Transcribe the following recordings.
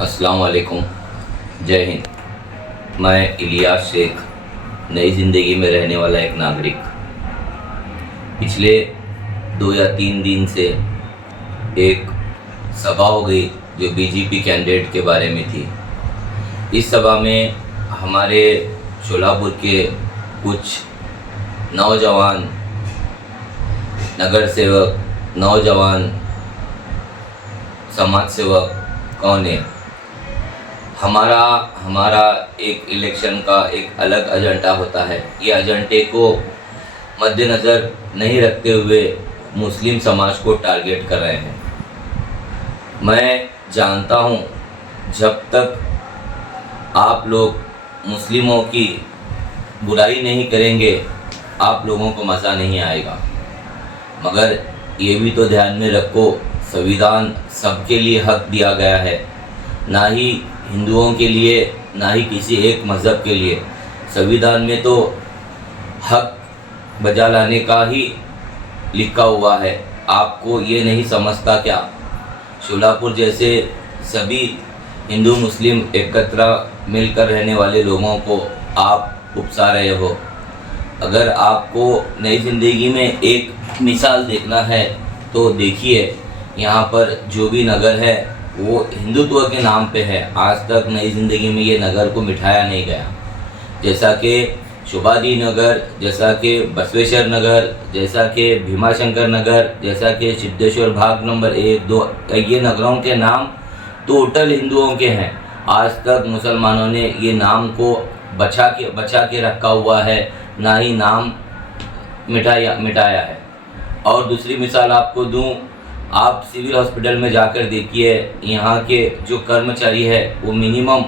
अस्सलाम वालेकुम। जय हिंद। मैं इलियास शेख, नई ज़िंदगी में रहने वाला एक नागरिक। पिछले 2 या 3 दिन से एक सभा हो गई जो बीजेपी कैंडिडेट के बारे में थी। इस सभा में हमारे शोलापुर के कुछ नौजवान नगर सेवक, नौजवान समाज सेवकों ने हमारा एक इलेक्शन का एक अलग एजेंडा होता है। ये एजेंडे को मद्देनज़र नहीं रखते हुए मुस्लिम समाज को टारगेट कर रहे हैं। मैं जानता हूँ जब तक आप लोग मुस्लिमों की बुराई नहीं करेंगे आप लोगों को मज़ा नहीं आएगा। मगर ये भी तो ध्यान में रखो, संविधान सबके लिए हक दिया गया है, ना ही हिंदुओं के लिए ना ही किसी एक मज़हब के लिए। संविधान में तो हक बजा लाने का ही लिखा हुआ है। आपको ये नहीं समझता क्या? शोलापुर जैसे सभी हिंदू मुस्लिम एकत्र मिलकर रहने वाले लोगों को आप उकसा रहे हो। अगर आपको नई ज़िंदगी में एक मिसाल देखना है तो देखिए, यहाँ पर जो भी नगर है वो हिंदुत्व के नाम पे है। आज तक नई ज़िंदगी में ये नगर को मिठाया नहीं गया। जैसा कि शुभादी नगर, जैसा कि बसवेश्वर नगर, जैसा कि भीमाशंकर नगर, जैसा कि सिद्धेश्वर भाग नंबर 1, 2, ये नगरों के नाम टोटल हिंदुओं के हैं। आज तक मुसलमानों ने ये नाम को बचा के रखा हुआ है, ना ही नाम मिटाया है। और दूसरी मिसाल आपको दूं, आप सिविल हॉस्पिटल में जाकर देखिए, यहाँ के जो कर्मचारी है वो मिनिमम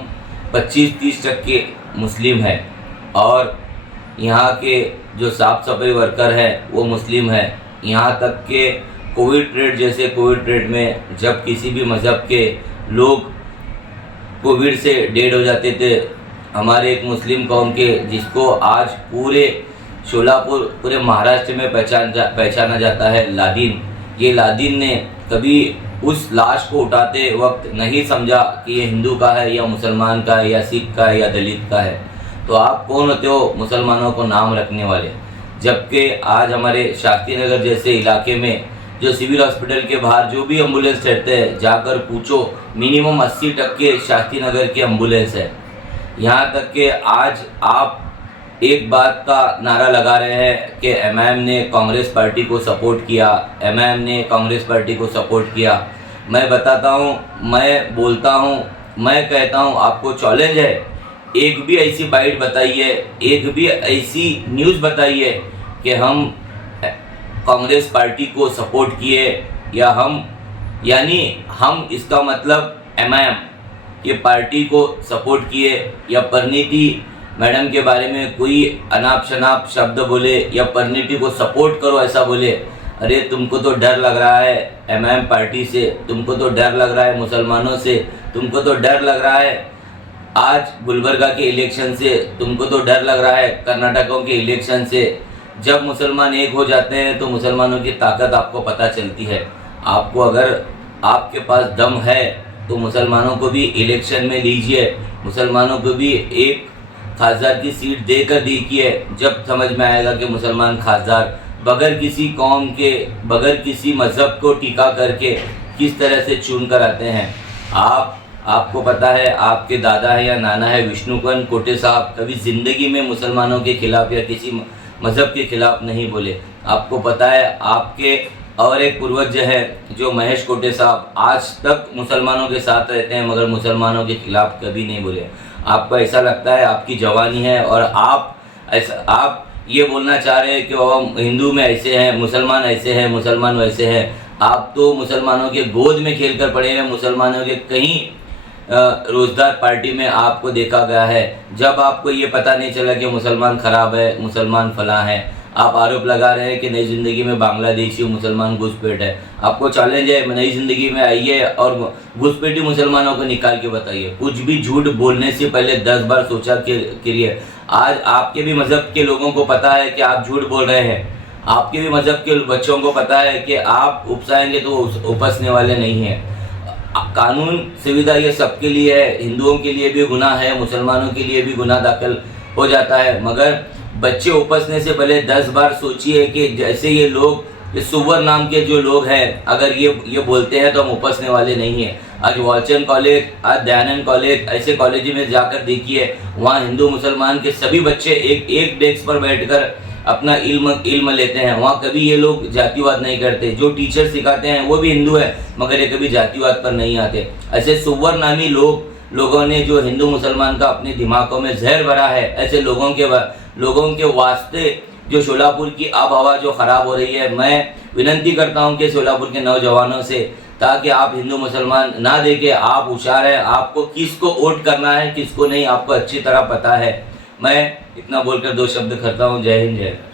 25-30% मुस्लिम है, और यहाँ के जो साफ़ सफाई वर्कर है वो मुस्लिम है। यहाँ तक के कोविड पीरियड में जब किसी भी मज़हब के लोग कोविड से डेड हो जाते थे, हमारे एक मुस्लिम कौम के, जिसको आज पूरे शोलापुर, पूरे महाराष्ट्र में पहचाना जाता है, लादिन। ये लादिन ने कभी उस लाश को उठाते वक्त नहीं समझा कि ये हिंदू का है या मुसलमान का है या सिख का है या दलित का है। तो आप कौन होते हो मुसलमानों को नाम रखने वाले? जबकि आज हमारे शास्त्री नगर जैसे इलाके में जो सिविल हॉस्पिटल के बाहर जो भी एम्बुलेंस रहते हैं, जाकर पूछो, मिनिमम 80% शास्त्री नगर की एम्बुलेंस है। यहाँ तक कि आज आप एक बात का नारा लगा रहे हैं कि एमआईएम ने कांग्रेस पार्टी को सपोर्ट किया, एमआईएम ने कांग्रेस पार्टी को सपोर्ट किया। मैं बताता हूँ, मैं बोलता हूँ, मैं कहता हूँ, आपको चैलेंज है, एक भी ऐसी बाइट बताइए, एक भी ऐसी न्यूज़ बताइए कि हम कांग्रेस पार्टी को सपोर्ट किए, या हम इसका मतलब एमआईएम ये पार्टी को सपोर्ट किए, या परिणीति मैडम के बारे में कोई अनाप शनाप शब्द बोले, या परिणीति को सपोर्ट करो ऐसा बोले। अरे तुमको तो डर लग रहा है एमआईएम पार्टी से, तुमको तो डर लग रहा है मुसलमानों से, तुमको तो डर लग रहा है आज गुलबर्गा के इलेक्शन से, तुमको तो डर लग रहा है कर्नाटकों के इलेक्शन से। जब मुसलमान एक हो जाते हैं तो मुसलमानों की ताकत आपको पता चलती है। आपको अगर आपके पास दम है तो मुसलमानों को भी इलेक्शन में लीजिए, मुसलमानों को भी एक खासदार की सीट देकर देखिए। जब समझ में आएगा कि मुसलमान खासदार बगैर किसी कौम के, बगैर किसी मज़हब को टीका करके किस तरह से चुन कर आते हैं। आपको पता है, आपके दादा है या नाना है विष्णुकरण कोटे साहब, कभी ज़िंदगी में मुसलमानों के खिलाफ या किसी मज़हब के खिलाफ नहीं बोले। आपको पता है, आपके और एक पूर्वज है जो महेश कोटे साहब, आज तक मुसलमानों के साथ रहते हैं मगर मुसलमानों के खिलाफ कभी नहीं बोले। आपको ऐसा लगता है आपकी जवानी है और आप ये बोलना चाह रहे हैं कि हिंदू में ऐसे हैं, मुसलमान ऐसे हैं, मुसलमान वैसे हैं। आप तो मुसलमानों के गोद में खेल कर पड़े हैं। मुसलमानों के कहीं रोजगार पार्टी में आपको देखा गया है। जब आपको ये पता नहीं चला कि मुसलमान ख़राब है, मुसलमान फला है, आप आरोप लगा रहे हैं कि नई ज़िंदगी में बांग्लादेशी मुसलमान घुसपैठ है। आपको चैलेंज है, नई ज़िंदगी में आइए और घुसपैठी मुसलमानों को निकाल के बताइए। कुछ भी झूठ बोलने से पहले 10 बार सोचा करिए। आज आपके भी मज़हब के लोगों को पता है कि आप झूठ बोल रहे हैं, आपके भी मज़हब के बच्चों को पता है कि आप उपसाएंगे तो उपसने वाले नहीं हैं। कानून सुविधा ये सबके लिए है, हिंदुओं के लिए भी गुनाह है, मुसलमानों के लिए भी गुनाह दाखिल हो जाता है। मगर बच्चे उपसने से पहले 10 बार सोचिए कि जैसे ये लोग, ये सुवर नाम के जो लोग हैं, अगर ये बोलते हैं तो हम उपसने वाले नहीं हैं। आज वालचंद कॉलेज, आज दयानंद कॉलेज, ऐसे कॉलेज में जाकर देखिए, वहाँ हिंदू मुसलमान के सभी बच्चे एक डेस्क पर बैठकर अपना इल्म लेते हैं। वहाँ कभी ये लोग जातिवाद नहीं करते। जो टीचर सिखाते हैं वो भी हिंदू है, मगर ये कभी जातिवाद पर नहीं आते। ऐसे सुवर नामी लोगों ने जो हिंदू मुसलमान का अपने दिमागों में जहर भरा है, ऐसे लोगों के वास्ते जो शोलापुर की आब हवा जो ख़राब हो रही है, मैं विनती करता हूं कि शोलापुर के नौजवानों से, ताकि आप हिंदू मुसलमान ना देखे, आप होशियार हैं, आपको किसको वोट करना है किसको नहीं आपको अच्छी तरह पता है। मैं इतना बोलकर 2 शब्द करता हूं। जय हिंद, जय भारत।